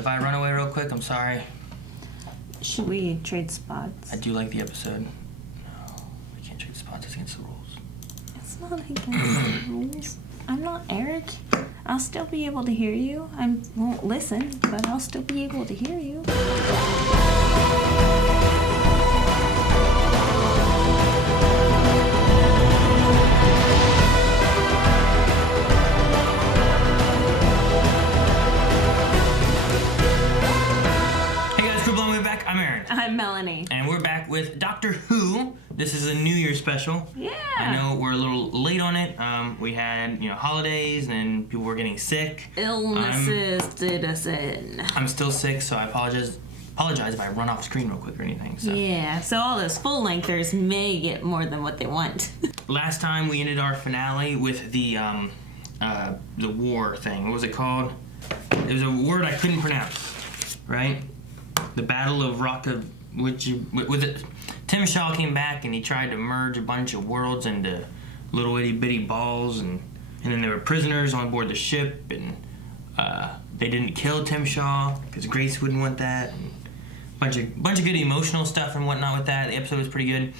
if I run away real quick, I'm sorry. Should we trade spots? I do like the episode. No, we can't trade spots. It's against the rules. It's not against the rules. I'm not Eric. I'll still be able to hear you. I won't listen, but I'll still be able to hear you. I'm Aaron. I'm Melanie. And we're back with Doctor Who. This is a New Year's special. Yeah. I know we're a little late on it. We had, holidays and people were getting sick. Illnesses did us in. I'm still sick, so I apologize if I run off screen real quick or anything. So. Yeah, so all those full-lengthers may get more than what they want. Last time we ended our finale with the war thing. What was it called? It was a word I couldn't pronounce, right? The Battle of Rock of... Tim Shaw came back and he tried to merge a bunch of worlds into little itty-bitty balls, and then there were prisoners on board the ship, and they didn't kill Tim Shaw because Grace wouldn't want that. And bunch of good emotional stuff and whatnot with that. The episode was pretty good.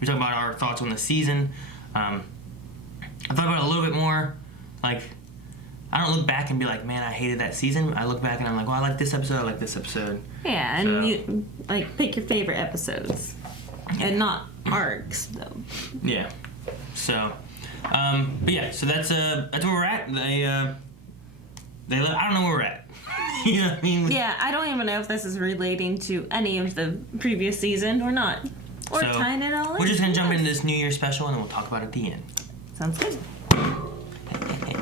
We talked about our thoughts on the season. I thought about it a little bit more, like... I don't look back and be like, man, I hated that season. I look back and I'm like, well, I like this episode, I like this episode. Yeah, and you, pick your favorite episodes. And not arcs, though. Yeah. So, but yeah, so that's where we're at. I don't know where we're at. You know what I mean? Yeah, I don't even know if this is relating to any of the previous season or not. Or so tying it all in. We're just going to jump into this New Year's special and then we'll talk about it at the end. Sounds good.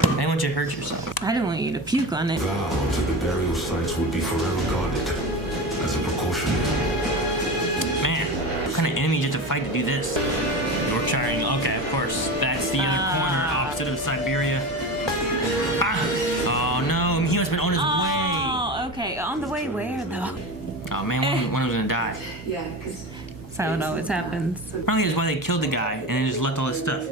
I didn't want you to hurt yourself. I didn't want you to puke on it. Vows at the burial sites would be forever guarded as a precaution. Man, what kind of enemy did you have to fight to do this? Yorkshire, okay, of course. That's the other corner opposite of Siberia. Ah! Oh no, he must have been on his way. Oh, okay. On the way where, though? Oh man, one of them was gonna die. Yeah, because... That's how it always happens. Probably that's why they killed the guy and then just left all his stuff.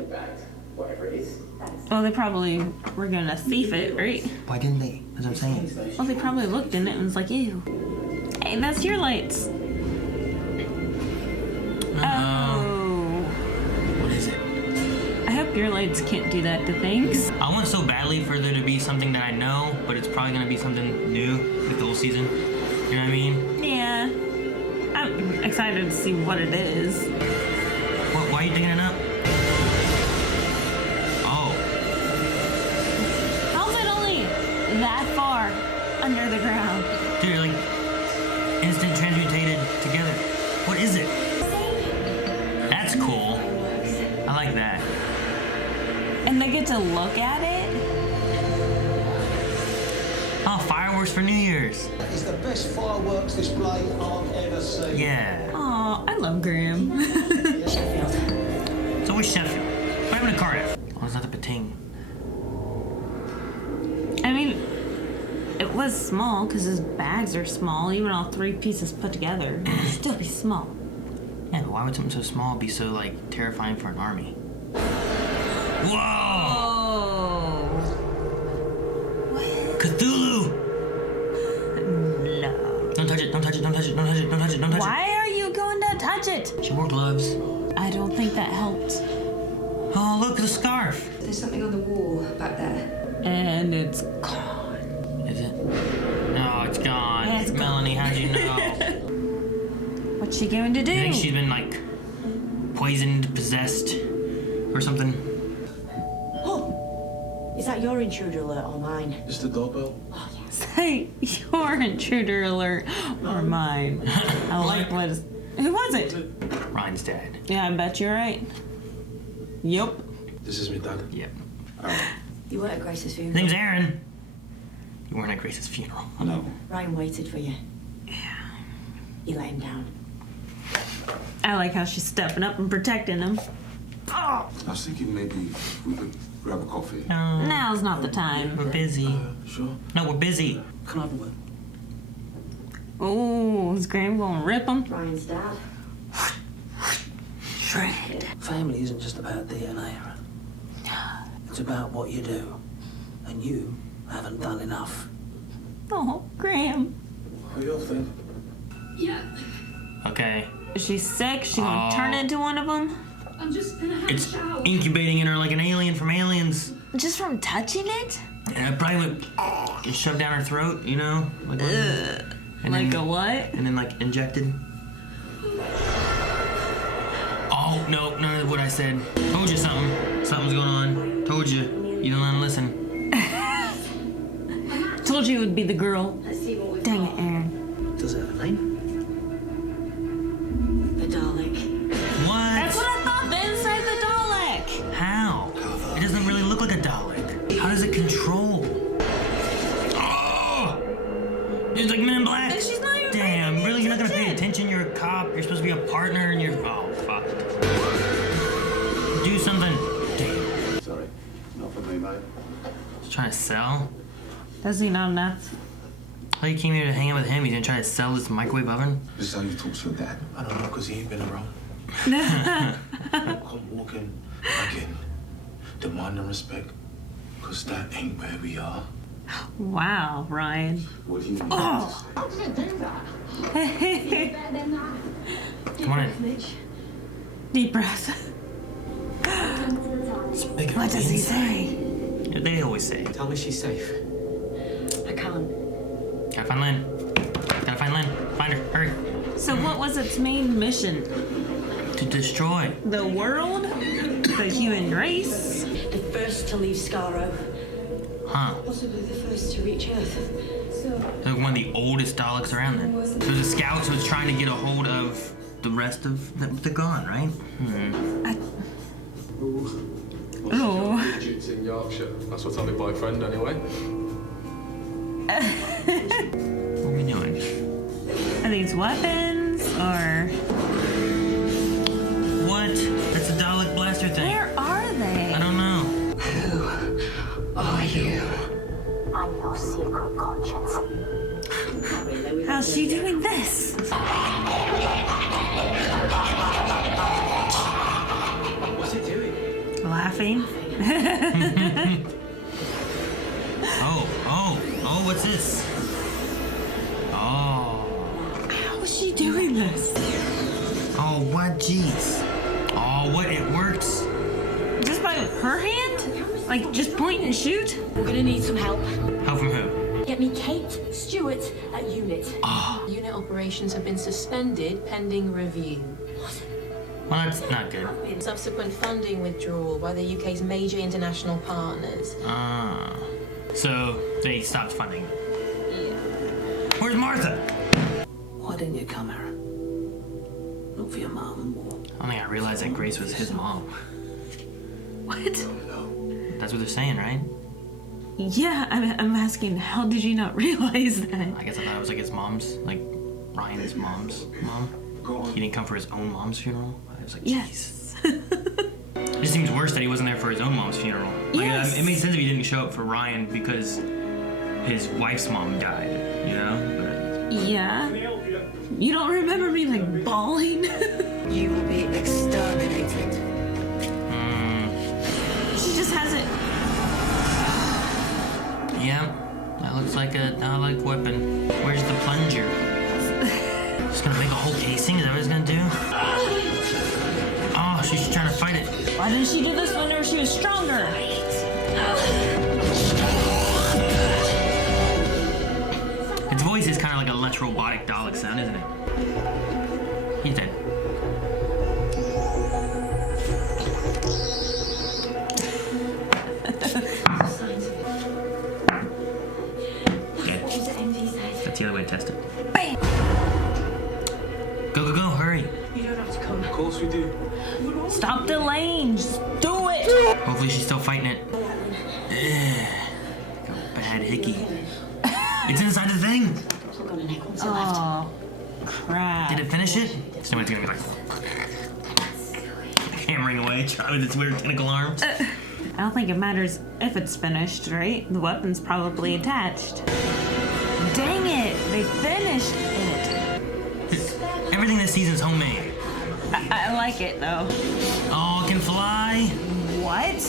Well, they probably were gonna thief it, right? Why didn't they? That's what I'm saying. Well, they probably looked in it and was like, ew. Hey, that's your lights. Oh. What is it? I hope your lights can't do that to things. I want so badly for there to be something that I know, but it's probably gonna be something new with the whole season. You know what I mean? Yeah. I'm excited to see what it is. Why are you digging it up? That far under the ground. Dude, you're like instant transmutated together. What is it? That's cool. I like that. And they get to look at it? Oh, fireworks for New Year's. It's the best fireworks display I've ever seen. Yeah. Oh, I love Graham. It's always Sheffield. What happened to Cardiff? Oh, it's not the Pating. I mean, it was small because his bags are small. Even all three pieces put together, it'd still be small. Yeah, but why would something so small be so, terrifying for an army? Whoa! Oh. What? Cthulhu! No. Don't touch it, don't touch it, don't touch it, don't touch it, don't touch it, don't touch it. Why are you going to touch it? She wore gloves. I don't think that helped. Oh, look, the scarf. There's something on the wall back there. And it's gone. Is it? No, it's gone. It's Melanie, how'd you know? What's she going to do? You think she's been, poisoned, possessed, or something? Oh! Is that your intruder alert or mine? Is the doorbell? Oh, yes. Say your intruder alert or mine. I like what is... Who was it? Ryan's dad. Yeah, I bet you're right. Yup. This is me, Dad. Yep. You weren't at Grace's funeral. His name's Aaron. You weren't at Grace's funeral. No. Ryan waited for you. Yeah. You let him down. I like how she's stepping up and protecting him. I was thinking maybe we could grab a coffee. No. Now's not the time. We're busy. Sure. No, we're busy. Can I have a word? Oh, is Graham gonna rip him? Ryan's dad. Shred. Family isn't just about DNA, Aaron. It's about what you do. And you haven't done enough. Oh, Graham. How you feeling? Yeah, Okay. Is she sick? She gonna Oh. turn into one of them? I'm just gonna have It's a shower. incubating in her like an alien from Aliens. Just from touching it? And it probably went and shoved down her throat, you know? Like, and Like then, a what? And then, like, injected. Oh, no, none of what I said. Told you something. Something's going on. Told you. You don't want to listen. Told you it would be the girl. Let's see what we've Dang got. it, Aaron. Does it have a name? The Dalek. What? That's what I thought, the inside the Dalek. How? It doesn't really look like a Dalek. How does it control? Oh! It's like Men in Black. And she's not even Damn, paying really? You're not gonna pay attention. attention? You're a cop. You're supposed to be a partner and you're... Oh, fuck. Do something. Damn. Sorry, not for me, mate. He's trying to sell? Does he not enough? Oh, you came here to hang out with him? He's gonna try to sell this microwave oven? This is how you talk to your dad. I don't know, because he ain't been around. Come walking again. Demand and respect, because that ain't where we are. Wow, Ryan. What do you mean? Oh. Come on in. Deep breath. What does he say? Yeah, they always say. Tell me she's safe. I can't. Gotta find Lynn. Gotta find Lynn. Find her. Hurry. So what was its main mission? To destroy. The world? The human race? The first to leave Skaro. Huh. Possibly the first to reach Earth. They're one of the oldest Daleks around then. So the scout, so it's trying to get a hold of the rest of the gone, right? Oh. Dudes in Yorkshire. That's what told my boyfriend anyway. What are we doing? Are these weapons or What? That's a Dalek blaster thing. where are they? I don't know. Are you? I'm your secret conscience. How's she doing this? What's it doing? Laughing. Oh, what's this? Oh. How is she doing this? Oh, what? Jeez. Oh, what? It works? Just by her hand? Like just point and shoot? We're gonna need some help. Help from who? Get me Kate Stewart at Unit. Unit operations have been suspended pending review. Well, that's not good. Subsequent funding withdrawal by the UK's major international partners. So they stopped funding. Yeah. Where's Martha? Why didn't you come, Aaron? Look for your mum. I don't think I realized that Grace was his mom. What? That's what they're saying, right? Yeah, I'm asking, how did you not realize that? I guess I thought it was like his mom's, like Ryan's mom's mom. He didn't come for his own mom's funeral. I was like, jeez. Yes. It just seems worse that he wasn't there for his own mom's funeral. Like, Yes. it made sense if he didn't show up for Ryan because his wife's mom died, you know? Yeah. You don't remember me like bawling? You will be exterminated. She just has it. Yeah, that looks like a Dalek weapon. Where's the plunger? Just gonna make a whole casing? Is that what it's gonna do? Oh, she's trying to fight it. Why didn't she do this whenever she was stronger? Its voice is kind of like a less robotic Dalek sound, isn't it? He's dead. That's the other way to test it. Bam! Go, hurry. You don't have to come. Of course we do. Stop delaying. Just do it. Hopefully she's still fighting it. Got a bad hickey. It's inside the thing. Plug on a neck once it left. Oh, crap. Did it finish it? So it's gonna be like hammering away, trying with its weird tentacle arms. I don't think it matters if it's finished, right? The weapon's probably attached. Dang it! They finished it. Everything this season's homemade. I like it though. Oh, it can fly. What?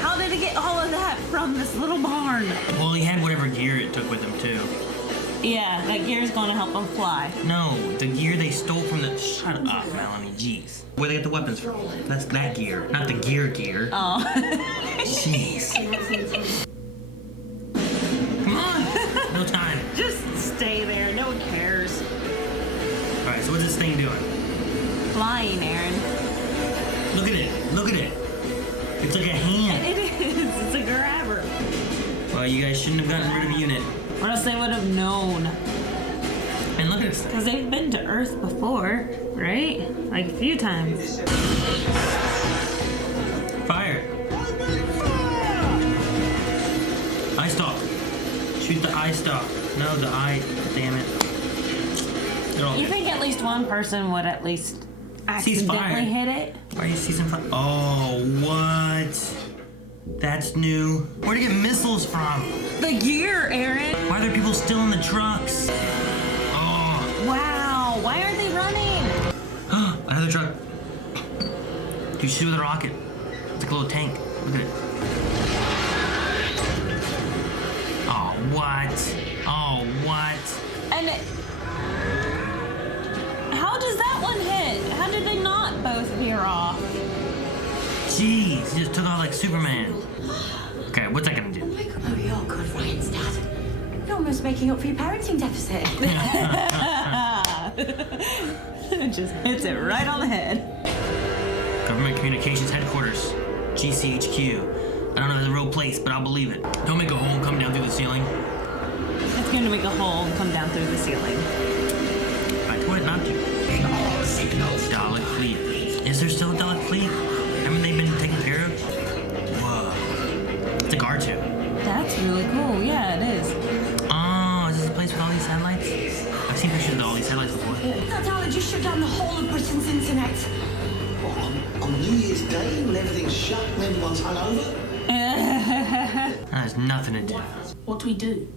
How did it get all of that from this little barn? Well, he had whatever gear it took with him too. Yeah, that gear's gonna help him fly. No, the gear they stole from the. Shut up, Melanie. Jeez. Where they get the weapons from? That's that gear, not the gear. Oh. Jeez. Come on. No time. Just stay there. No one cares. All right. So what's this thing doing? Flying, Aaron. Look at it. Look at it. It's like a hand. It is. It's a grabber. Well, you guys shouldn't have gotten rid of a unit. Or else they would have known. And look at this thing. Because they've been to Earth before, right? Like a few times. Fire. Eye stalk. Shoot the eye stalk. No, the eye. Damn it. You think at least one person would at least accidentally hit it? Why are you season 5? Oh, what? That's new. Where'd you get missiles from? The gear, Aaron. Why are there people still in the trucks? Oh. Wow. Why aren't they running? Another truck. You shoot with a rocket. It's like a little tank. Look at it. Oh, what? Oh, what? And how does that one hit? How did they not both veer off? Jeez, he just took off like Superman. Okay, what's that gonna do? Oh, you're good, Ryan's dad. You're almost making up for your parenting deficit. It just hits it right on the head. Government Communications Headquarters, GCHQ. I don't know the real place, but I'll believe it. Don't make a hole and come down through the ceiling. It's going to make a hole and come down through the ceiling. I told it not to. Dalek fleet. Is there still a Dalek fleet? Haven't they been taken care of? Whoa. It's a guard tube. That's really cool. Yeah, it is. Oh, is this a place with all these satellites? I've seen pictures of all these satellites before. That Dalek just shut down the whole of Britain's internet. What, on New Year's Day when everything's shut and everyone's hungover? That has nothing to do. What do we do?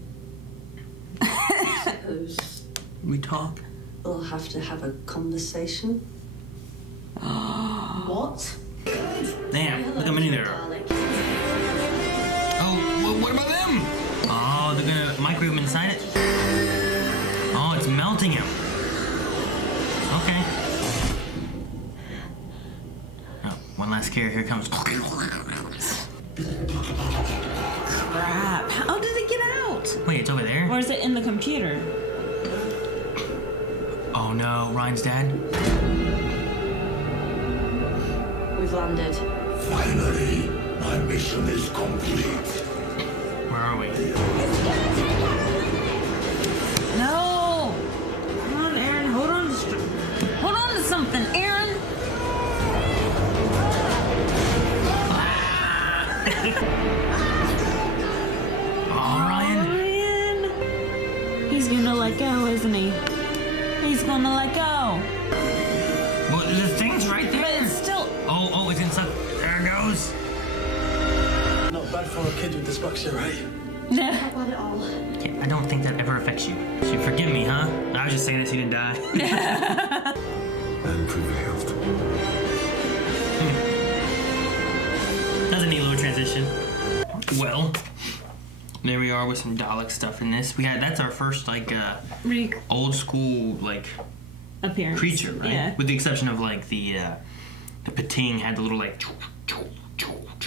Suppose We talk. we'll have to have a conversation. What? Damn, look how many there are. Oh, what about them? Oh, they're gonna microwave him inside it? Oh, it's melting him. Okay. Oh, one last scare. Here it comes. Crap. How did it get out? Wait, it's over there? Or is it in the computer? Oh no, Ryan's dad? We've landed. Finally, my mission is complete. Where are we? No! Come on, Aaron. Hold on to something, Aaron. Oh, Ryan. Ryan. He's gonna let go, isn't he? He's gonna let go. Well, the thing's right there. But it's still. Oh, it's inside. There it goes. Not bad for a kid with dyslexia, right? No. Not bad at all. Yeah, I don't think that ever affects you. So you forgive me, huh? I was just saying this, he didn't die. And prevailed. That was a neat little transition. Well, there we are with some Dalek stuff in this. That's our first old school Appearance. creature, right? Yeah. With the exception of the Pating had the little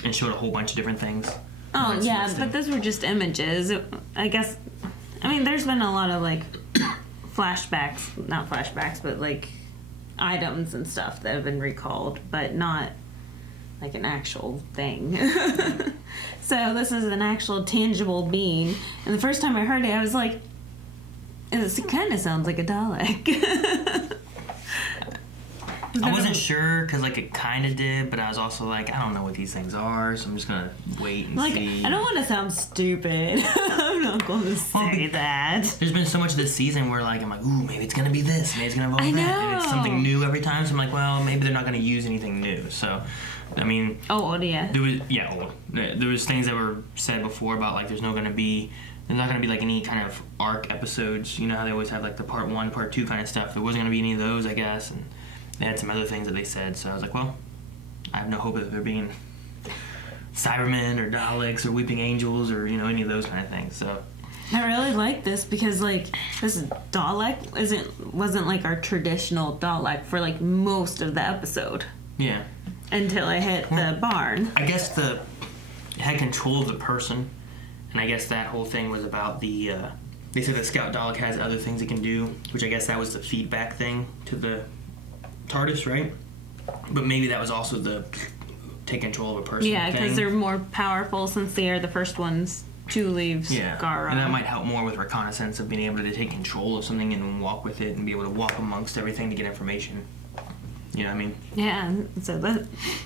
and showed a whole bunch of different things. Oh, That's yeah, nice but thing. those were just images. I guess, there's been a lot of, flashbacks, not flashbacks, but, items and stuff that have been recalled, but not, an actual thing. So this is an actual tangible being. And the first time I heard it, I was like, it kind of sounds like a Dalek. I wasn't sure because it kind of did, but I was also I don't know what these things are, so I'm just gonna wait and see. I don't want to sound stupid. I'm not going to say that. There's been so much this season where I'm ooh, maybe it's gonna be this, maybe it's gonna involve that, and it's something new every time. So I'm well, maybe they're not gonna use anything new. So, Oh, yeah. There was things that were said before about there's not gonna be any kind of arc episodes. You know how they always have the part 1, part 2 kind of stuff. There wasn't gonna be any of those, I guess, and they had some other things that they said. So I was well, I have no hope of there being Cybermen or Daleks or Weeping Angels or, you know, any of those kind of things. So I really like this because, like, this Dalek wasn't like our traditional Dalek for, like, most of the episode. Yeah. Until I hit the barn. I guess it had control of the person, and I guess that whole thing was about the, they said that Scout Dalek has other things it can do, which I guess that was the feedback thing to the TARDIS, right? But maybe that was also the take control of a person Yeah, thing. because they're more powerful since they are the first ones to leave Gara. And that might help more with reconnaissance of being able to take control of something and walk with it and be able to walk amongst everything to get information. You know what I mean? Yeah, so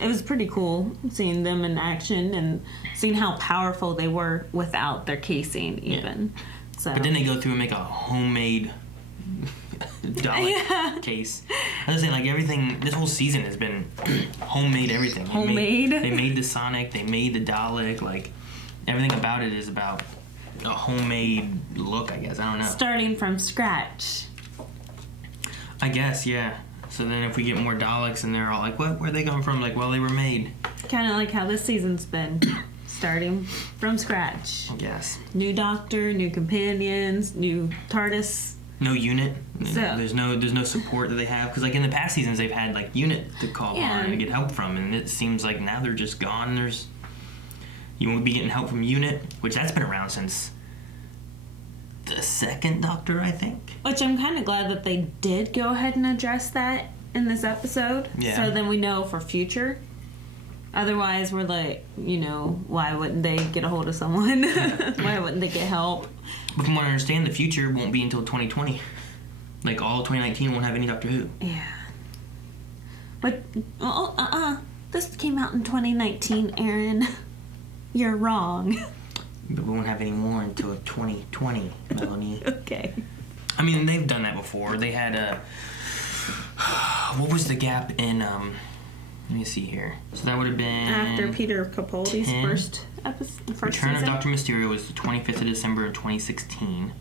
it was pretty cool seeing them in action and seeing how powerful they were without their casing even. Yeah. So. But then they go through and make a homemade Dalek case. I was saying, like, everything, this whole season has been homemade everything. Homemade? They made the Sonic, they made the Dalek, like, everything about it is about a homemade look, I guess. I don't know. Starting from scratch. I guess, yeah. So then if we get more Daleks and they're all like, what? Where'd they come from? Like, well, they were made. Kind of like how this season's been. Starting from scratch. Yes. New Doctor, new companions, new TARDIS. No unit. So, there's no support that they have. Because, like, in the past seasons, they've had, like, unit to call on and get help from. And it seems like now they're just gone. You won't be getting help from unit, which that's been around since the second Doctor, I think. Which I'm kind of glad that they did go ahead and address that in this episode. Yeah. So then we know for future. Otherwise, we're like, you know, why wouldn't they get a hold of someone? Why wouldn't they get help? But from what I understand, the future won't be until 2020. Like, all 2019 won't have any Doctor Who. Yeah. But, this came out in 2019, Aaron. You're wrong. But we won't have any more until 2020, Melanie. Okay. I mean, they've done that before. They had what was the gap in, let me see here. So that would have been... After Peter Capaldi's first Return season? of Dr. Mysterio was the 25th of December of 2016.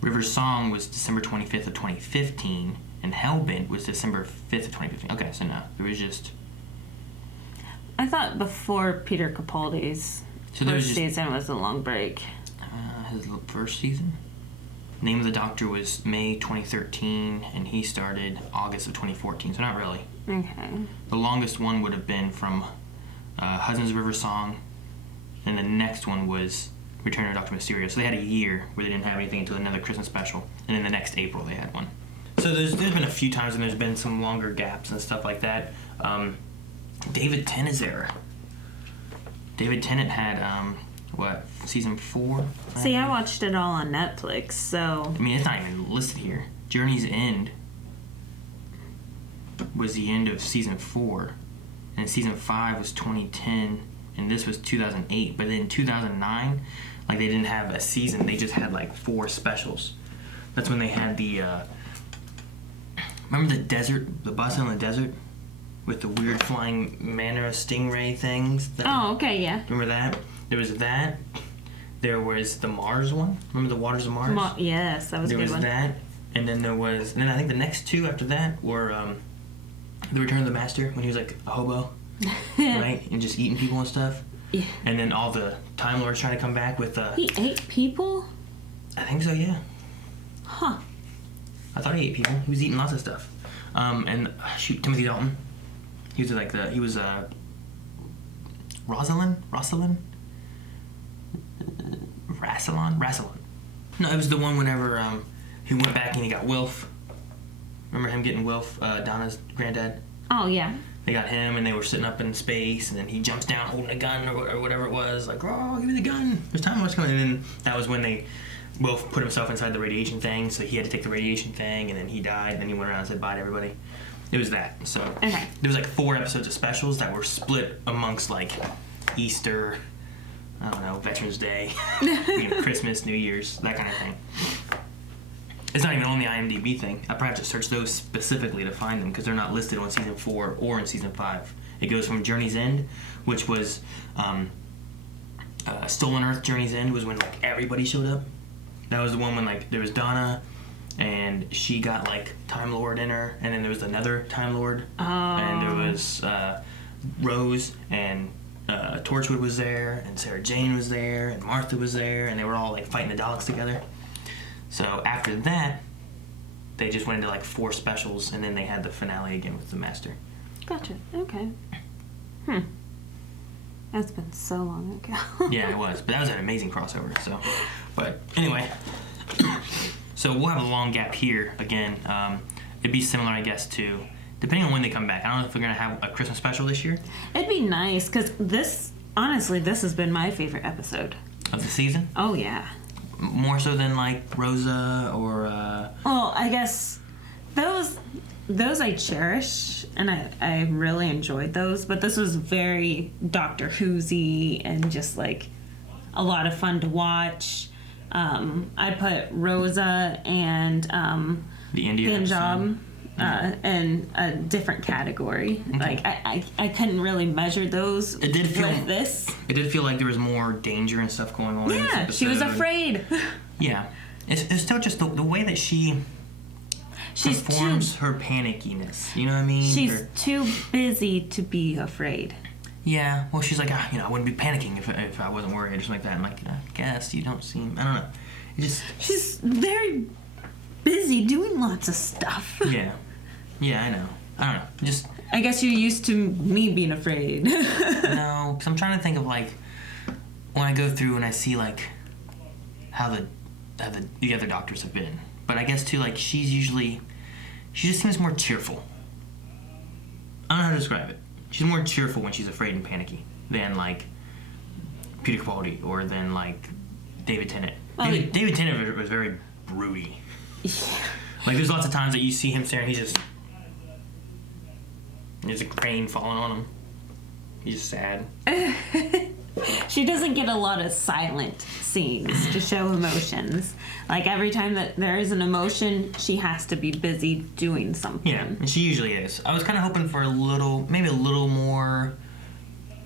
River's Song was December 25th of 2015. And Hellbent was December 5th of 2015. Okay, so no, there was just... I thought before Peter Capaldi's first season was a long break. His first season? Name of the Doctor was May 2013, and he started August of 2014, so not really. Okay. The longest one would have been from Hudson's River Song, and the next one was Return of Dr. Mysterio. So they had a year where they didn't have anything until another Christmas special, and then the next April they had one. So there's been a few times when there's been some longer gaps and stuff like that. David Tennant's era. David Tennant had, season 4? See, I watched it all on Netflix, so... I mean, it's not even listed here. Journey's End was the end of season 4, and season 5 was 2010, and this was 2008. But then in 2009, like, they didn't have a season. They just had, like, 4 specials. That's when they had the, remember the bus in the desert? With the weird flying Manor stingray things? Oh, okay, yeah. Remember that? There was that. There was the Mars one. Remember the Waters of Mars? Yes, that was a good one. There was that. And then and then I think the next 2 after that were The Return of the Master, when he was like a hobo, right? And just eating people and stuff. Yeah. And then all the Time Lords trying to come back with... He ate people? I think so, yeah. Huh. I thought he ate people. He was eating lots of stuff. Timothy Dalton. He was Rosalind? Rassilon. No, it was the one whenever he went back and he got Wilf. Remember him getting Wilf, Donna's granddad? Oh, yeah. They got him and they were sitting up in space and then he jumps down holding a gun or whatever it was. Like, oh, give me the gun. There's Time Lords coming. And then that was when Wilf put himself inside the radiation thing, so he had to take the radiation thing and then he died and then he went around and said bye to everybody. It was that. So okay. There was like 4 episodes of specials that were split amongst like Easter, I don't know, Veterans Day, Christmas, New Year's, that kind of thing. It's not even on the IMDb thing. I probably have to search those specifically to find them because they're not listed on season 4 or in season 5. It goes from Journey's End, which was Stolen Earth. Journey's End was when like everybody showed up. That was the one when like there was Donna. And she got, like, Time Lord in her. And then there was another Time Lord. Oh. And there was Rose and Torchwood was there, and Sarah Jane was there, and Martha was there, and they were all like fighting the Daleks together. So after that, they just went into like 4 specials, and then they had the finale again with the Master. Gotcha. Okay. That's been so long ago. Yeah, it was, but that was an amazing crossover. So, but anyway, so we'll have a long gap here again. It'd be similar, I guess, to depending on when they come back. I don't know if we're gonna have a Christmas special this year. It'd be nice because this has been my favorite episode Of the season. Oh yeah. More so than like Rosa or. Well, I guess those I cherish, and I really enjoyed those. But this was very Doctor Who'sy and just like a lot of fun to watch. I put Rosa and The Indian job in a different category. Okay. Like I couldn't really measure those. It did feel with this. It did feel like there was more danger and stuff going on. in this Yeah, she was episode. afraid. Yeah, it's still just the way that she's performs her panickiness. You know what I mean? She's too busy to be afraid. Yeah. Well, she's like, I wouldn't be panicking if I wasn't worried or something like that. I'm like, I guess you don't seem. I don't know. It just. She's very busy doing lots of stuff. Yeah. Yeah, I know. I don't know. Just. I guess you're used to me being afraid. No, because I'm trying to think of like when I go through and I see like how the other doctors have been. But I guess too, like she just seems more cheerful. I don't know how to describe it. She's more cheerful when she's afraid and panicky than like Peter Capaldi or than like David Tennant. David Tennant was very broody. Like there's lots of times that you see him staring, there's a crane falling on him. He's just sad. She doesn't get a lot of silent scenes to show emotions. Like every time that there is an emotion, she has to be busy doing something. Yeah, and she usually is. I was kind of hoping for maybe a little more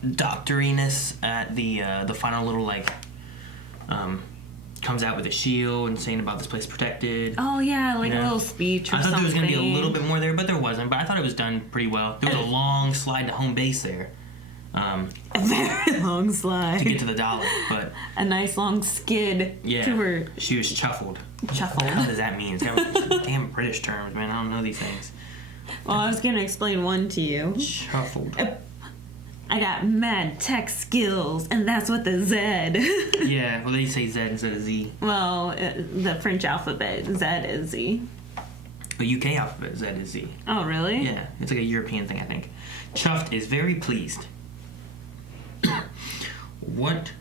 doctoriness at the final little like comes out with a shield and saying about this place protected. Oh yeah, like a little speech or something. I thought there was going to be a little bit more there, but there wasn't. But I thought it was done pretty well. There was a long slide to home base there. A very long slide. To get to the Dalek, but... A nice long skid to her... She was chuffled. Chuffled? What the hell does that mean? It's damn British terms, man. I don't know these things. Well, I was going to explain one to you. Chuffled. I got mad tech skills, and that's what the Z. Yeah, well, they say Z instead of Z. Well, the French alphabet, Z is Z. The UK alphabet, Z is Z. Oh, really? Yeah, it's like a European thing, I think. Chuffed is very pleased. What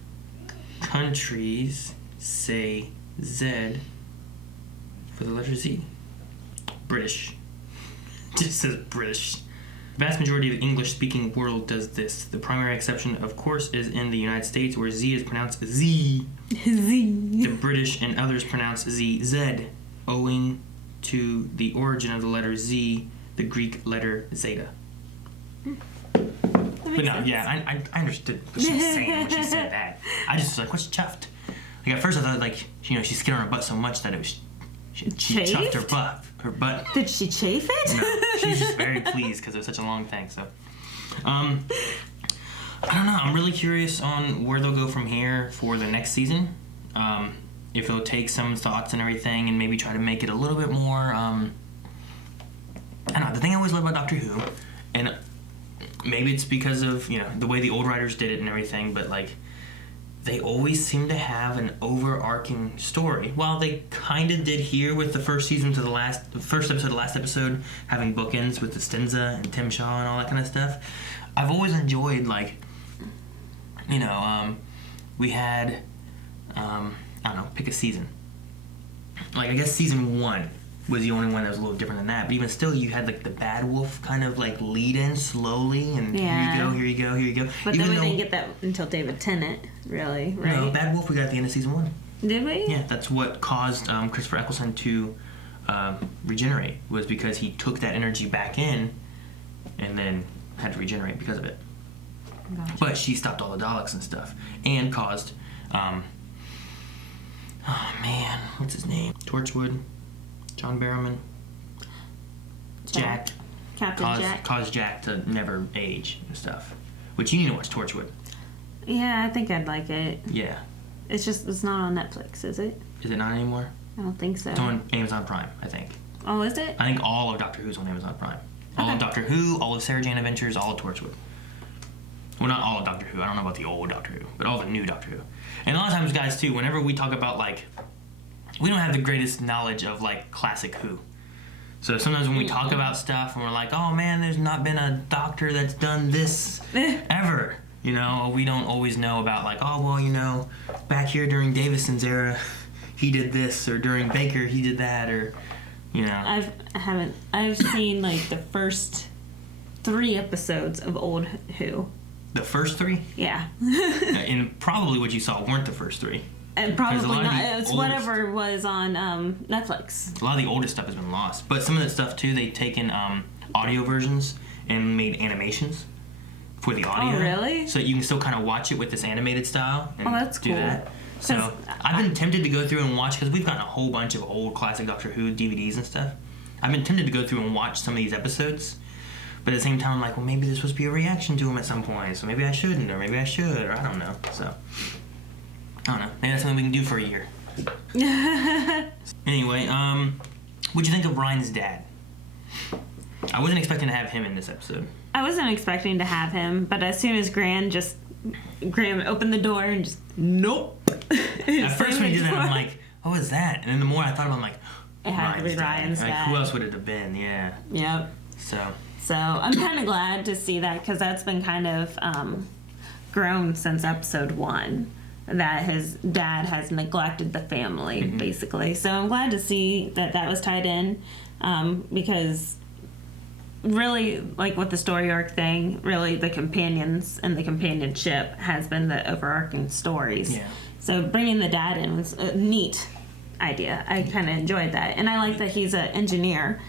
countries say Z for the letter Z? British. Just says British. The vast majority of the English-speaking world does this. The primary exception, of course, is in the United States, where Z is pronounced Z. Z. The British and others pronounce Z, Z, owing to the origin of the letter Z, the Greek letter zeta. But no, yeah, I understood what she was saying when she said that. I just was like, what's chuffed? Like, at first I thought, like, she skid on her butt so much that it was... She chuffed her butt. Did she chafe it? No, she was just very pleased because it was such a long thing, so... I don't know. I'm really curious on where they'll go from here for the next season. If they'll take some thoughts and everything and maybe try to make it a little bit more... I don't know. The thing I always love about Doctor Who, and... Maybe it's because of, the way the old writers did it and everything, but, like, they always seem to have an overarching story. While they kind of did here with the first season to the first episode to the last episode, having bookends with the Stenza and Tim Shaw and all that kind of stuff, I've always enjoyed, like, we had, I don't know, pick a season. Like, I guess season 1 was the only one that was a little different than that. But even still, you had like the Bad Wolf kind of like lead in slowly, and here you go. But then we didn't get that until David Tennant, really, right? No, Bad Wolf we got at the end of season 1. Did we? Yeah, that's what caused Christopher Eccleston to regenerate, was because he took that energy back in and then had to regenerate because of it. Gotcha. But she stopped all the Daleks and stuff, and caused, oh man, what's his name? Torchwood. John Barrowman. Jack. Captain Jack. Caused Jack to never age and stuff. Which you need to watch Torchwood. Yeah, I think I'd like it. Yeah. It's not on Netflix, is it? Is it not anymore? I don't think so. It's on Amazon Prime, I think. Oh, is it? I think all of Doctor Who's on Amazon Prime. All of Doctor Who, all of Sarah Jane Adventures, all of Torchwood. Well, not all of Doctor Who. I don't know about the old Doctor Who, but all the new Doctor Who. And a lot of times, guys, too, whenever we talk about, like, we don't have the greatest knowledge of, like, classic Who. So sometimes when we talk about stuff and we're like, oh, man, there's not been a doctor that's done this ever. You know, we don't always know about, like, oh, well, you know, back here during Davison's era, he did this, or during Baker, he did that, or, you know. I've seen, like, the first 3 episodes of old Who. The first 3? Yeah. And probably what you saw weren't the first 3. And probably not. It's whatever was on Netflix. A lot of the oldest stuff has been lost. But some of the stuff, too, they've taken audio versions and made animations for the audio. Oh, really? So you can still kind of watch it with this animated style. And that's do cool. That. So I've been tempted to go through and watch, because we've gotten a whole bunch of old classic Doctor Who DVDs and stuff. I've been tempted to go through and watch some of these episodes. But at the same time, I'm like, well, maybe this was supposed to be a reaction to them at some point, so maybe I shouldn't, or maybe I should, or I don't know. So, I don't know. Maybe that's something we can do for a year. Anyway, what'd you think of Ryan's dad? I wasn't expecting to have him in this episode. I wasn't expecting to have him, but as soon as Graham opened the door and just, nope. At first when he did that, I'm like, what was that? And then the more I thought about it, I'm like, it had to be Ryan's dad. Like, who else would it have been? Yeah. Yep. So I'm kind of glad to see that, because that's been kind of grown since episode 1, that his dad has neglected the family, basically. So I'm glad to see that was tied in, because really, like with the story arc thing, really the companions and the companionship has been the overarching stories. Yeah. So bringing the dad in was a neat idea. I kind of enjoyed that. And I like that he's an engineer.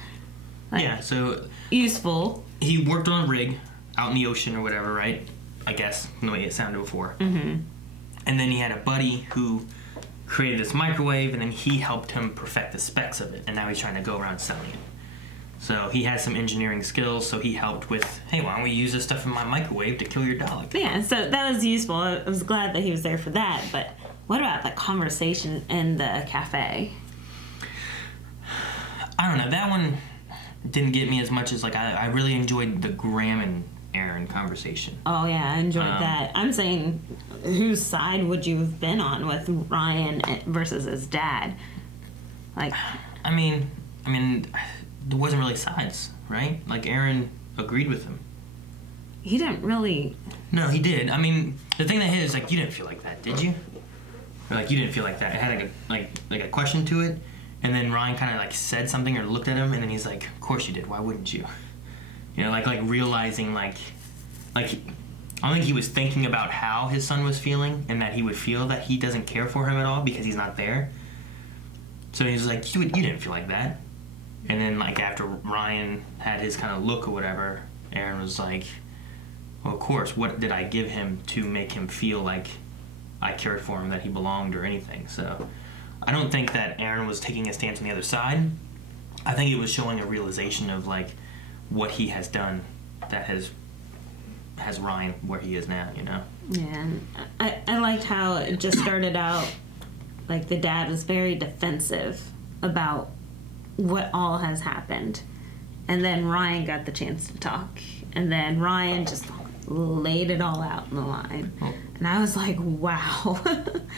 Yeah, so useful. He worked on a rig out in the ocean or whatever, right? I guess, the way it sounded before. Mm-hmm. And then he had a buddy who created this microwave, and then he helped him perfect the specs of it, and now he's trying to go around selling it. So he has some engineering skills, so he helped with, hey, why don't we use this stuff in my microwave to kill your Dalek? Yeah, so that was useful. I was glad that he was there for that, but what about that conversation in the cafe? I don't know, that one didn't get me as much as, like, I really enjoyed the Graham and Aaron conversation. Oh yeah, I enjoyed that. I'm saying, whose side would you have been on with Ryan versus his dad? Like, I mean, there wasn't really sides, right? Like, Aaron agreed with him. He didn't really. No, he did. I mean, the thing that hit is, like, you didn't feel like that, did you? Or, like, you didn't feel like that. It had like a question to it. And then Ryan kind of, like, said something or looked at him, and then he's like, of course you did, why wouldn't you? You know, like realizing, like, I don't think he was thinking about how his son was feeling, and that he would feel that he doesn't care for him at all because he's not there. So he's like, you didn't feel like that. And then, like, after Ryan had his kind of look or whatever, Aaron was like, well, of course, what did I give him to make him feel like I cared for him, that he belonged or anything? So I don't think that Aaron was taking a stance on the other side. I think it was showing a realization of, like, what he has done that has Ryan where he is now, you know? Yeah, and I liked how it just started out, like, the dad was very defensive about what all has happened. And then Ryan got the chance to talk. And then Ryan just laid it all out in the line. Oh. And I was like, wow.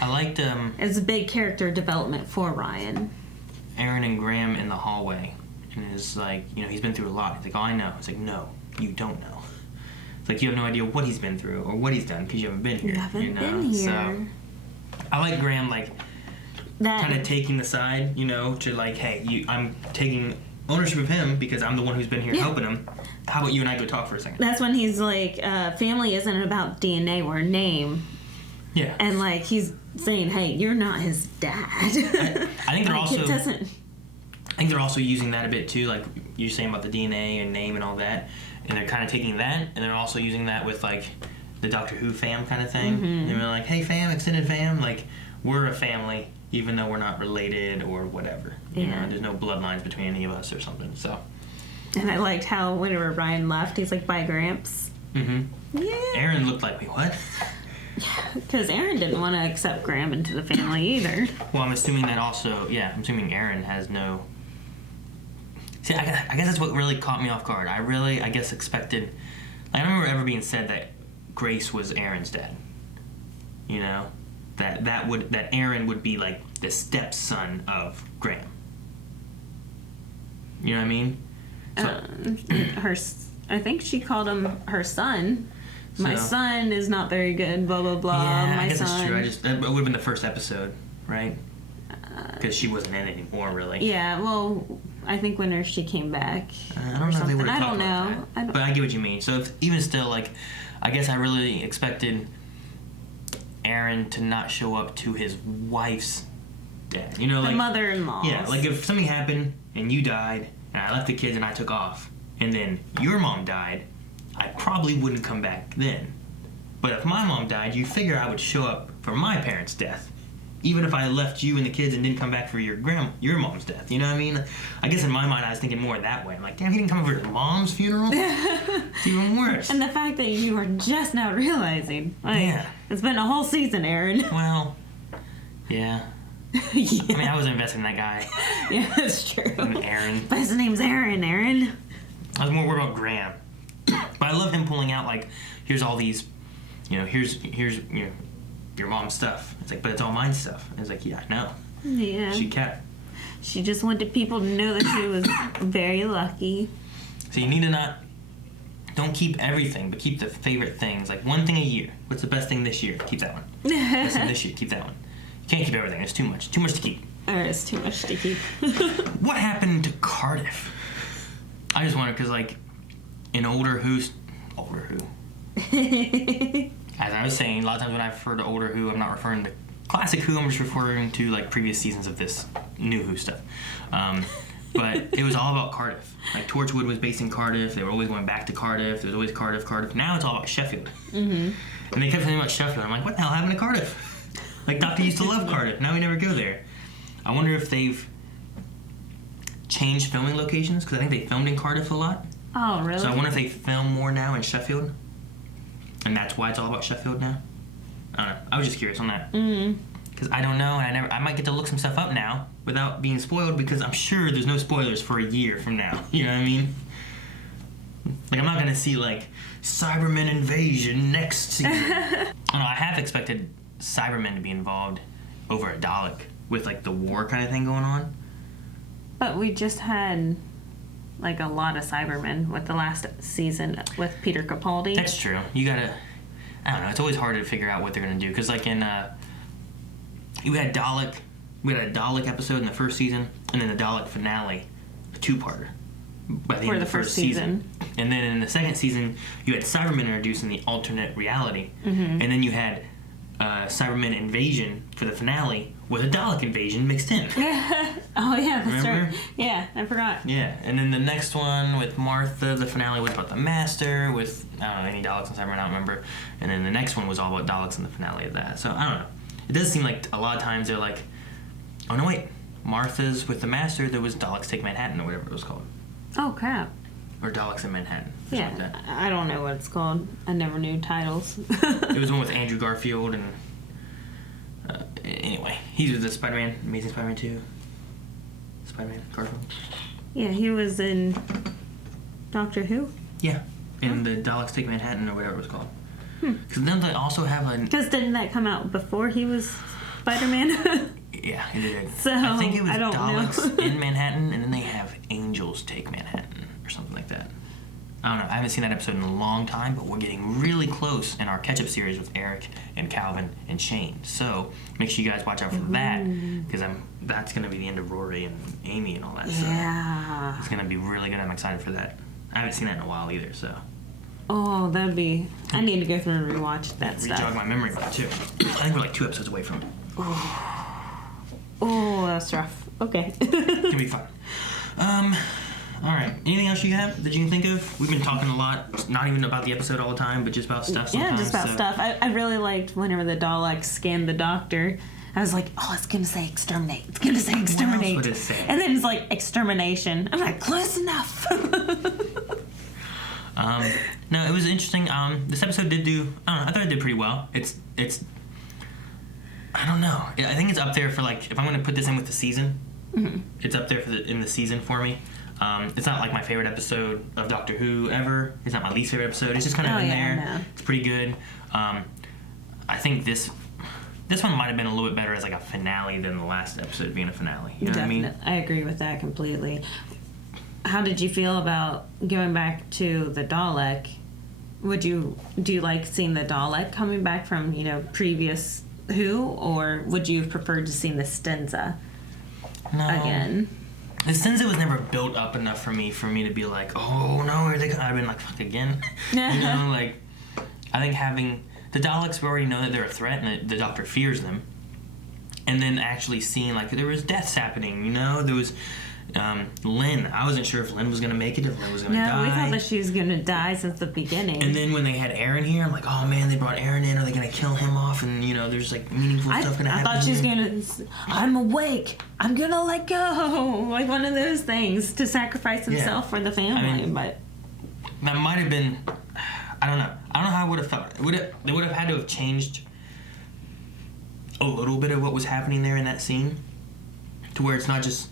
I liked it's a big character development for Ryan. Aaron and Graham in the hallway, and it's like, you know, he's been through a lot. He's like, oh, I know. It's like, no, you don't know. It's like, you have no idea what he's been through or what he's done because you haven't been here. You haven't been here. So I like Graham, like, kind of taking the side, you know, to, like, hey, I'm taking ownership of him because I'm the one who's been here helping him. How about you and I go talk for a second? That's when he's like, family isn't about DNA or name. Yeah. And, like, he's saying, hey, you're not his dad. I think they're like, also. It doesn't. I think they're also using that a bit too, like you're saying about the DNA and name and all that, and they're kind of taking that, and they're also using that with, like, the Doctor Who fam kind of thing. Mm-hmm. And they're like, hey fam, extended fam, like, we're a family, even though we're not related or whatever. You know, there's no bloodlines between any of us or something. So. And I liked how whenever Ryan left, he's like, bye, Gramps. Mm-hmm. Yeah. Aaron looked like, wait, what? Because Aaron didn't want to accept Graham into the family either. Well, I'm assuming that also, I'm assuming Aaron has no... See, I guess that's what really caught me off guard. I guess expected... I don't remember ever being said that Grace was Aaron's dad. You know? That Aaron would be like the stepson of Graham. You know what I mean? So, I think she called him her son. My son is not very good, blah, blah, blah. Yeah, my I guess son. that's true. That would have been the first episode, right? Because she wasn't in it anymore, really. Yeah, well, I think when she came back. I don't know if they would have talked know. about that. But I get what you mean. So even still, like, I guess I really expected Aaron to not show up to his wife's dad. You know, like... The mother-in-law. Yeah, like if something happened and you died and I left the kids and I took off and then your mom died, I probably wouldn't come back then. But if my mom died, you figure I would show up for my parents' death. Even if I left you and the kids and didn't come back for your mom's death. You know what I mean? I guess in my mind I was thinking more that way. I'm like, damn, he didn't come over to mom's funeral? It's even worse. And the fact that you are just now realizing. Like, it's been a whole season, Aaron. Well, yeah. Yeah. I mean, I wasn't invested in that guy. Yeah, that's true. Aaron. But his name's Aaron. I was more worried about Graham. But I love him pulling out, like, here's all these, here's your mom's stuff. It's like, but it's all mine stuff. And it's like, yeah, I know. Yeah. She just wanted people to know that she was very lucky. So you need to don't keep everything, but keep the favorite things. Like one thing a year. What's the best thing this year? Keep that one. Best thing this year, keep that one. You can't keep everything. It's too much. Too much to keep. It's too much to keep. What happened to Cardiff? I just wonder, because, like, in older Who, as I was saying, a lot of times when I refer to older Who, I'm not referring to classic Who, I'm just referring to, like, previous seasons of this new Who stuff. But it was all about Cardiff. Like, Torchwood was based in Cardiff. They were always going back to Cardiff. There was always Cardiff. Now it's all about Sheffield. Mm-hmm. And they kept saying about Sheffield. I'm like, what the hell happened to Cardiff? Like, Doctor used to love Cardiff. Now we never go there. I wonder if they've changed filming locations, because I think they filmed in Cardiff a lot. Oh, really? So I wonder if they film more now in Sheffield, and that's why it's all about Sheffield now. I don't know. I was just curious on that. Because I don't know, and I might get to look some stuff up now without being spoiled, because I'm sure there's no spoilers for a year from now. You know what I mean? Like, I'm not going to see, like, Cybermen invasion next season. I don't know, I have expected Cybermen to be involved over a Dalek with, like, the war kind of thing going on. But we just had, like, a lot of Cybermen with the last season with Peter Capaldi. That's true. You gotta... I don't know. It's always hard to figure out what they're gonna do. Because, like, in... we had a Dalek episode in the first season, and then the Dalek finale, a two-parter. By the end of the first season. And then in the second season, you had Cybermen introduced in the alternate reality. Mm-hmm. And then you had Cybermen invasion for the finale with a Dalek invasion mixed in. Oh, yeah, that's Remember? right. Yeah, I forgot. Yeah, and then the next one with Martha, the finale was about the Master with, I don't know, any Daleks and Cybermen, I don't remember. And then the next one was all about Daleks in the finale of that. So, I don't know. It does seem like a lot of times they're like, oh, no, wait. Martha's with the Master, there was Daleks Take Manhattan or whatever it was called. Oh, crap. Or Daleks in Manhattan. Yeah, like that. I don't know what it's called. I never knew titles. It was one with Andrew Garfield and... anyway, he was the Spider-Man, Amazing Spider-Man 2. Spider-Man, Garfield. Yeah, he was in Doctor Who? Yeah, in the Daleks Take Manhattan or whatever it was called. Because then they also have a... Because didn't that come out before he was Spider-Man? Yeah, it did. So, I think it was Daleks know. in Manhattan, and then they have Angels Take Manhattan or something like that. I don't know. I haven't seen that episode in a long time, but we're getting really close in our catch-up series with Eric and Calvin and Shane. So make sure you guys watch out for that, because that's going to be the end of Rory and Amy and all that stuff. Yeah. It's going to be really good. I'm excited for that. I haven't seen that in a while either, so... Oh, that'd be... I need to go through and rewatch that stuff. Re-jog my memory about it, too. I think we're like 2 episodes away from it. Oh, that's rough. Okay. Can be fun. Alright. Anything else you have that you can think of? We've been talking a lot, not even about the episode all the time, but just about stuff sometimes. Yeah, just about stuff. I really liked whenever the Daleks scanned the Doctor. I was like, oh, it's going to say exterminate. It's going to say exterminate. What else would it say? And then it's like extermination. I'm like, close enough. No, it was interesting. This episode did do. I don't know. I thought it did pretty well. It's. I don't know. I think it's up there for like if I'm going to put this in with the season. Mm-hmm. It's up there in the season for me. It's not like my favorite episode of Doctor Who ever. It's not my least favorite episode. It's just kind of in there. No. It's pretty good. I think this one might have been a little bit better as like a finale than the last episode being a finale. You know what I mean? I agree with that completely. How did you feel about going back to the Dalek? Do you like seeing the Dalek coming back from, previous Who, or would you have preferred to see the Stenza again? The Stenza was never built up enough for me to be like, oh no, are they? I've been like, fuck again. I think having the Daleks, we already know that they're a threat and the Doctor fears them, and then actually seeing like there was deaths happening. There was. Lynn, I wasn't sure if Lynn was going to make it, if Lynn was going to die. No, we thought that she was going to die since the beginning. And then when they had Aaron here, I'm like, oh man, they brought Aaron in. Are they going to kill him off? And, there's like meaningful stuff going to happen. I thought she was going to, I'm awake. I'm going to let go. Like one of those things to sacrifice himself for the family. But that might have been, I don't know. I don't know how I would have felt. They would have had to have changed a little bit of what was happening there in that scene to where it's not just.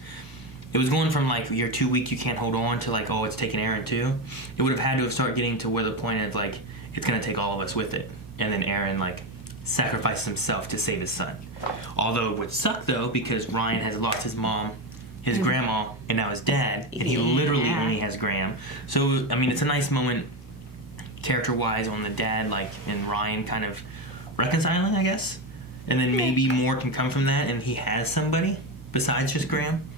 It was going from like you're too weak, you can't hold on to like, oh, it's taking Aaron too. It would have had to have started getting to where the point of like it's gonna take all of us with it, and then Aaron like sacrificed himself to save his son. Although it would suck though because Ryan has lost his mom, his grandma, and now his dad, and he literally only has Graham. So I mean, it's a nice moment character-wise on the dad like and Ryan kind of reconciling, I guess, and then maybe more can come from that, and he has somebody besides just Graham.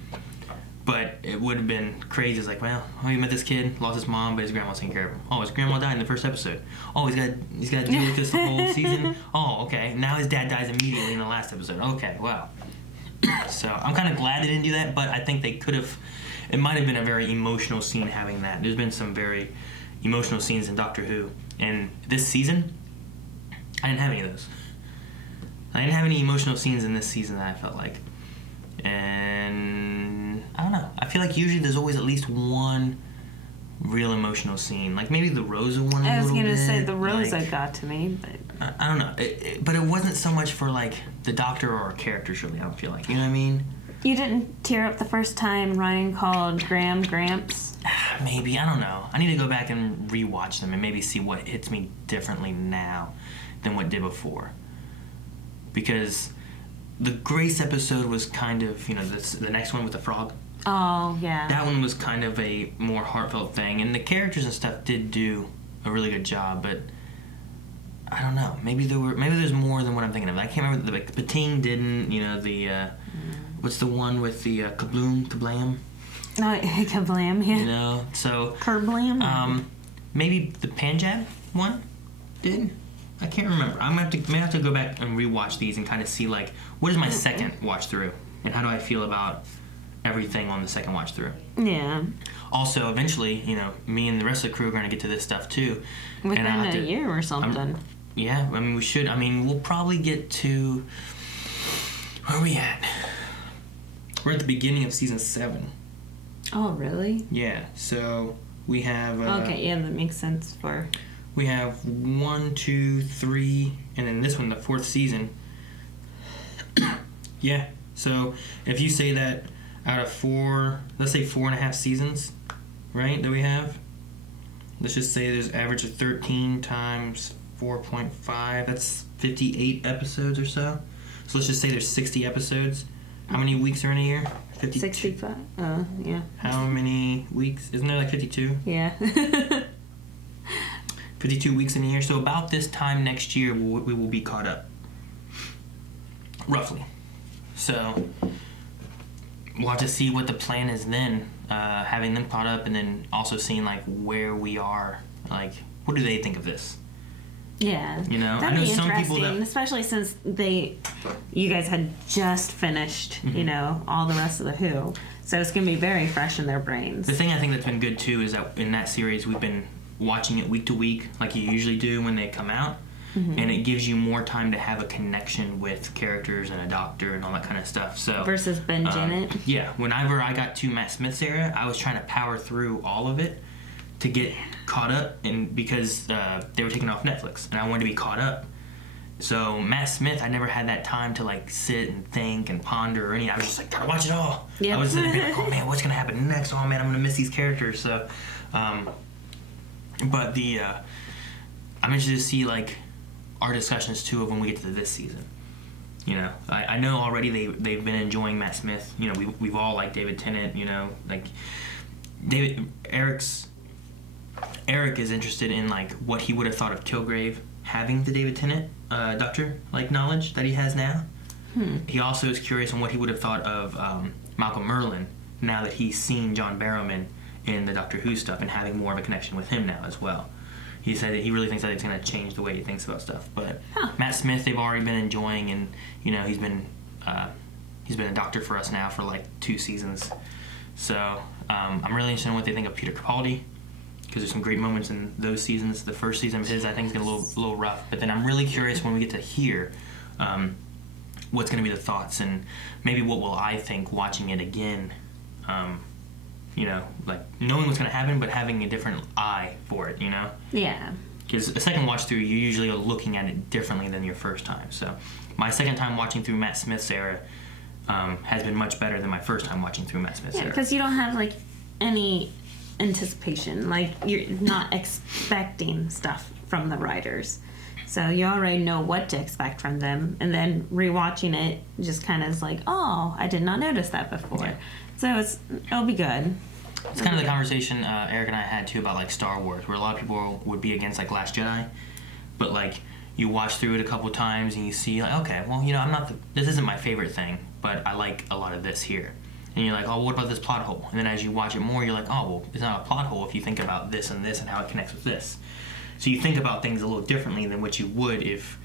But it would have been crazy. It's like, well, he met this kid, lost his mom, but his grandma's taking care of him. Oh, his grandma died in the first episode. Oh, he's got to deal with this the whole season. Oh, okay. Now his dad dies immediately in the last episode. Okay, wow. So I'm kind of glad they didn't do that, but I think they could have. It might have been a very emotional scene having that. There's been some very emotional scenes in Doctor Who, and this season, I didn't have any of those. I didn't have any emotional scenes in this season that I felt like, and. I don't know. I feel like usually there's always at least one real emotional scene. Like maybe the Rosa one a little bit. I was going to say the Rosa got to me. But I don't know. But it wasn't so much for like the Doctor or characters really, I don't feel like. You know what I mean? You didn't tear up the first time Ryan called Graham Gramps? Maybe. I don't know. I need to go back and rewatch them and maybe see what hits me differently now than what did before. Because the Grace episode was kind of, the next one with the frog. Oh, yeah. That one was kind of a more heartfelt thing, and the characters and stuff did do a really good job, but I don't know. Maybe there's more than what I'm thinking of. I can't remember. Like, Pating didn't, what's the one with the Kablam? Oh, Kablam, yeah. So... Kerblam? Maybe the Punjab one did? I can't remember. I'm gonna have to go back and rewatch these and kind of see, like, what is my second watch through, and how do I feel about everything on the second watch through. Yeah. Also, eventually, me and the rest of the crew are going to get to this stuff too. Within a year or something. Yeah, I mean, we should. I mean, we'll probably get to... Where are we at? We're at the beginning of season 7. Oh, really? Yeah, so we have... okay, yeah, that makes sense for... We have 1, 2, 3, and then this one, the 4th season. Yeah, so if you say that... Out of 4, let's say 4.5 seasons, right, that we have. Let's just say there's average of 13 times 4.5. That's 58 episodes or so. So let's just say there's 60 episodes. How many weeks are in a year? 65. Yeah. How many weeks? Isn't there like 52? Yeah. 52 weeks in a year. So about this time next year, we will be caught up. Roughly. So... We'll have to see what the plan is then, having them caught up, and then also seeing like where we are. Like, what do they think of this? Yeah, I know be some people that, especially since you guys had just finished, all the rest of the Who, so it's gonna be very fresh in their brains. The thing I think that's been good too is that in that series we've been watching it week to week, like you usually do when they come out. Mm-hmm. And it gives you more time to have a connection with characters and a doctor and all that kind of stuff. So versus binging it. Yeah, whenever I got to Matt Smith's era, I was trying to power through all of it to get caught up, and because they were taking off Netflix, and I wanted to be caught up. So Matt Smith, I never had that time to like sit and think and ponder or anything. I was just like, gotta watch it all. Yep. I was sitting there like, oh man, what's gonna happen next? Oh man, I'm gonna miss these characters. So, but I'm interested to see like our discussions too of when we get to this season. You know, I know already they've been enjoying Matt Smith. You know, we've all liked David Tennant. You know, like Eric is interested in like what he would have thought of Kilgrave having the David Tennant doctor like knowledge that he has now. He also is curious on what he would have thought of Malcolm Merlyn now that he's seen John Barrowman in the Doctor Who stuff and having more of a connection with him now as well. He said that he really thinks that it's going to change the way he thinks about stuff. But Matt Smith, they've already been enjoying, and you know he's been a doctor for us now for like 2 seasons. So I'm really interested in what they think of Peter Capaldi, because there's some great moments in those seasons. The first season of his, I think, is going to be a little rough. But then I'm really curious when we get to hear what's going to be the thoughts, and maybe what will I think watching it again. You know, like knowing what's going to happen, but having a different eye for it, you know? Yeah. Because a second watch through, you usually are looking at it differently than your first time. So my second time watching through Matt Smith's era has been much better than my first time watching through Matt Smith's era. Because you don't have like any anticipation. Like you're not expecting stuff from the writers. So you already know what to expect from them. And then rewatching it just kind of is like, oh, I did not notice that before. Yeah. So it'll be good. It's kind of the conversation Eric and I had too about like Star Wars, where a lot of people would be against like Last Jedi, but like you watch through it a couple times and you see like, okay, well, you know, this isn't my favorite thing, but I like a lot of this here. And you're like, oh, what about this plot hole? And then as you watch it more, you're like, oh, well, it's not a plot hole if you think about this and this and how it connects with this. So you think about things a little differently than what you would if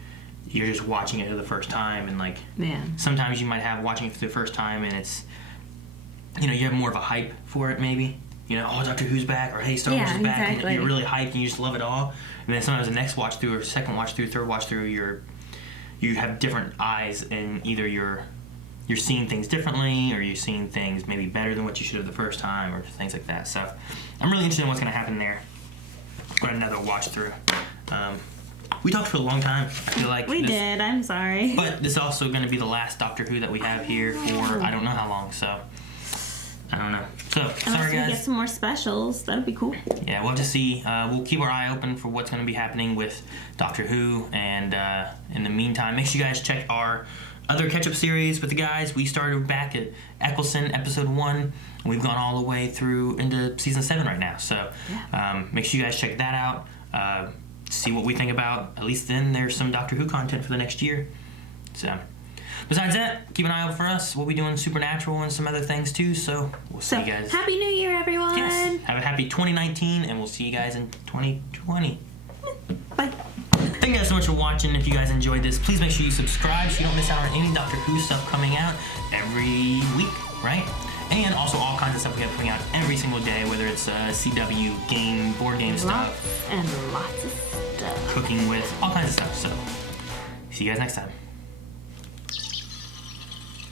you're just watching it for the first time. And like, sometimes you might have watching it for the first time and it's, you know, you have more of a hype for it maybe. You know, oh, Doctor Who's back, or hey, Star Wars is back, exactly. And you're really hyped and you just love it all. And then sometimes the next watch through, or second watch through, third watch through, you have different eyes, and either you're seeing things differently, or you're seeing things maybe better than what you should have the first time, or things like that. So I'm really interested in what's going to happen there. Got another watch through. We talked for a long time. I feel like we did. I'm sorry. But this is also going to be the last Doctor Who that we have here for I don't know how long. So. I don't know. So, sorry guys. We get some more specials. That'd be cool. Yeah, we'll have to see. We'll keep our eye open for what's going to be happening with Doctor Who. And in the meantime, make sure you guys check our other catch-up series with the guys. We started back at Eccleston, episode 1. And we've gone all the way through into season 7 right now. So make sure you guys check that out. See what we think about. At least then there's some Doctor Who content for the next year. So... besides that, keep an eye out for us. We'll be doing Supernatural and some other things too, so we'll see you guys. Happy New Year, everyone! Yes, have a happy 2019, and we'll see you guys in 2020. Bye. Thank you guys so much for watching. If you guys enjoyed this, please make sure you subscribe so you don't miss out on any Doctor Who stuff coming out every week, right? And also all kinds of stuff we have coming out every single day, whether it's CW, game, board game stuff. And lots of stuff. Cooking with, all kinds of stuff, so see you guys next time.